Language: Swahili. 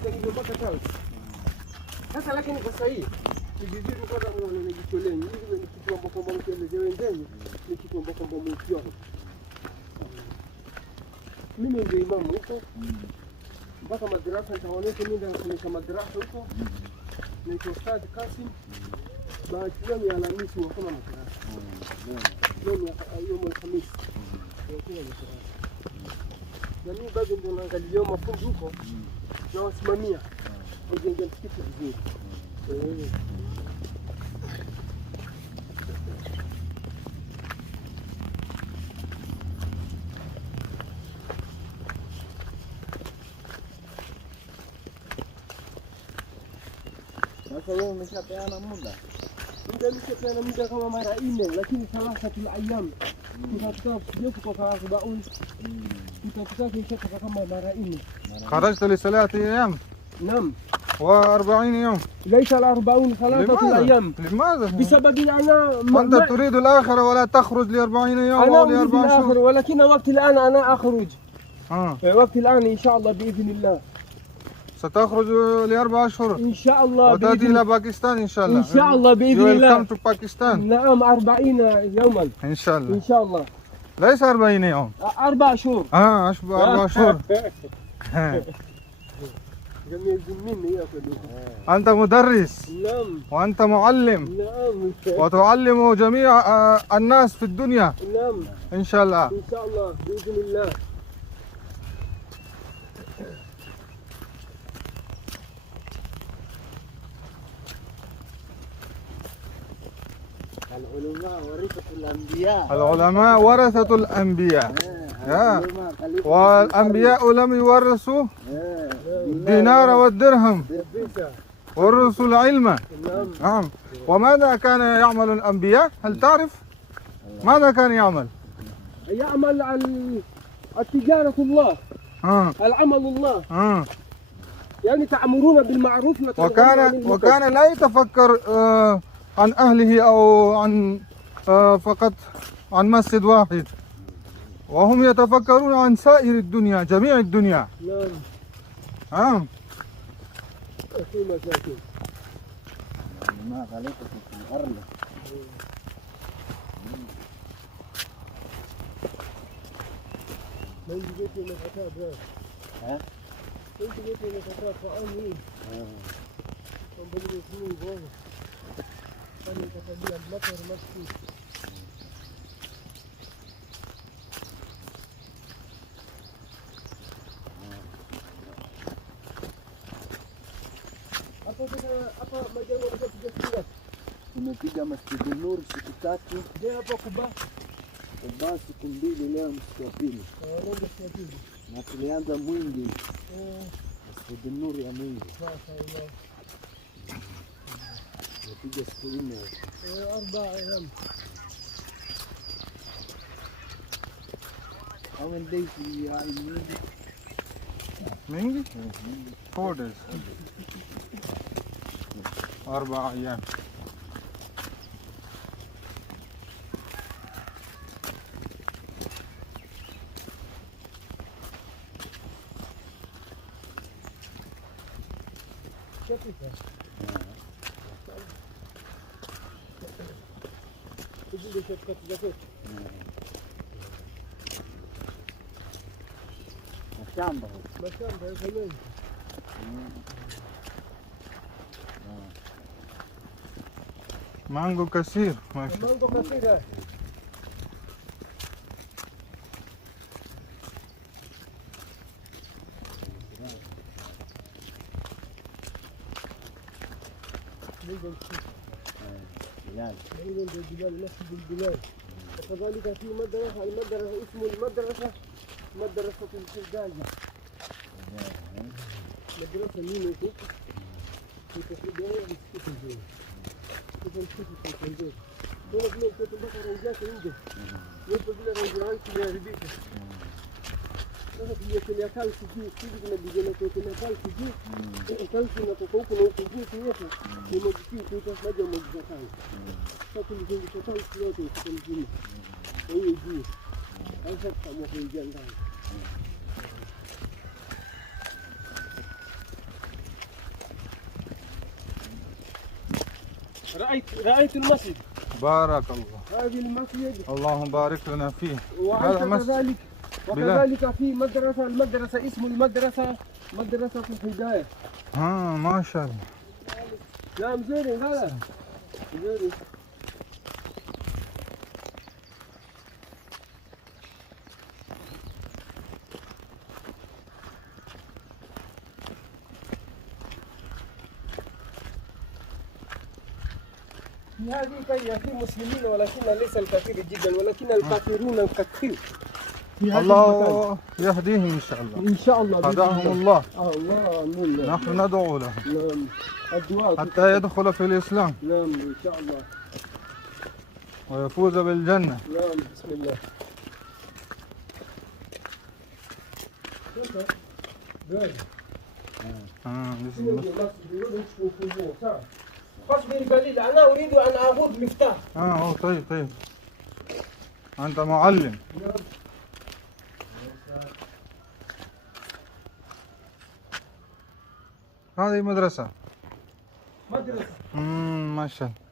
itakuja mpaka tano. Sasa lakini kwa sasa hii ni vizuri kwanza mnajitolea hivi ni kitu ambacho kwamba mkielezea wenzenu ni kitu ambacho kwamba mkiona. Mimi ndio imamu huko. Mpaka madrasa nitaonyesha mimi ndio nafundisha madrasa huko. Naitwa Ustadh Kasim. Bahati yangu ya Alhamisi hakuna madrasa. Leo Alhamisi. Hakuna madrasa. Na mimi bado ndio naangalia mafunzo huko. Na wasimamia. Ujenge msikiti vizuri. Sasa wewe umeshapeana muda? Nimeshapeana muda kama mara 4 lakini 3 ayyam. Tutatoka sio kutoka 40. Tutatoka kisha kama mara 4. خرجت ل3 أيام؟ نعم. و40 يوم؟ ليس ال40 3 أيام. لماذا؟ بسبب أنا أنت تريد الآخرة ولا تخرج ل40 يوم أنا أو ل4 شهور؟ ولكن وقت الآن أنا أخرج. وقت الآن إن شاء الله بإذن الله. ستخرج ل4 أشهر إن شاء الله. وتأتي إلى باكستان إن شاء الله. إن شاء الله بإذن الله. Welcome to Pakistan. نعم 40 يوما. إن شاء الله. إن شاء الله. ليس 40 يوم. 4 شهور. 4 شهور. أنت مدرس. نعم. وأنت معلم. نعم. وتعلم جميع الناس في الدنيا. نعم. إن شاء الله. إن شاء الله بإذن الله. العلماء ورثة الأنبياء. العلماء ورثة الأنبياء. والأنبياء لم يورثوا الدينار والدرهم، ورثوا العلم. نعم. وماذا كان يعمل الأنبياء؟ هل تعرف؟ ماذا كان يعمل؟ يعمل التجارة الله. العمل الله. يعني تأمرون بالمعروف وكان لا يتفكر عن أهله أو عن فقط عن مسجد واحد، وهم يتفكرون عن سائر الدنيا، جميع الدنيا. نعم. في مشاكل. ما غلطت في الأرض. من جيت من الكتاب ها؟ من جيت من الكتاب فأني. بقول اسمي بابا. أنا كتبي المطر مسكين. Apa majengo yanapiga kila? Tumepiga Masjid Nur siku 3. Je, hapo Kuba? Kuba siku 2, leo siku ya pili. Leo siku ya pili. Na tulianza Mwingi. Masjid Nur ya Mwingi. Mashaallah. Tumepiga siku 4. 4 أيام. How many days we are in Mwingi? Mwingi? 4 days. 4 أيام. كيفك؟ تجي شفكة زكاة. Mashamba. Mashamba ya zamani. مانجو كثير. مانجو كثير. الجبال مسجد البلاد. وكذلك في مدرسة، المدرسة اسم المدرسة مدرسة السرداجة. مدرسة مين في تسرداجة بالسكتين. كيف السكتين في البيت. هنا بلاد تتبقى رجال عنده. يبقى بلاد رجال في ربيته. Sasa tuliyekelea kalsi juu, sisi tunabijana kuwekelea kalsi juu, kalsi inatoka na huku juu yetu, ni mojiki kuita maji ya mojiza kalsi. Sasa tulizungusha kalsi yote kwa mjini. Kwa hiyo juu, sasa tutaamua kuingia ndani. رأيت المسجد. بارك الله. هذه المسجد. اللهم بارك لنا فيه. وأنت مسجد. وكذلك في المدرسة اسم المدرسة مدرسة الهداية. ما شاء الله. نعم زوري هذا. زوري. في هذه في مسلمين ولكن ليس الكثير جدا ولكن الكثيرون كثير. الله يهديهم إن شاء الله. إن شاء الله. هداهم الله. الله آمين. نحن ندعو لهم. نعم. الدعاء حتى يدخل في الإسلام. نعم إن شاء الله. ويفوز بالجنة. نعم بسم الله. اصبر قليل انا اريد ان اخذ مفتاح. طيب انت معلم. هذه مدرسة. مدرسة. ما شاء الله.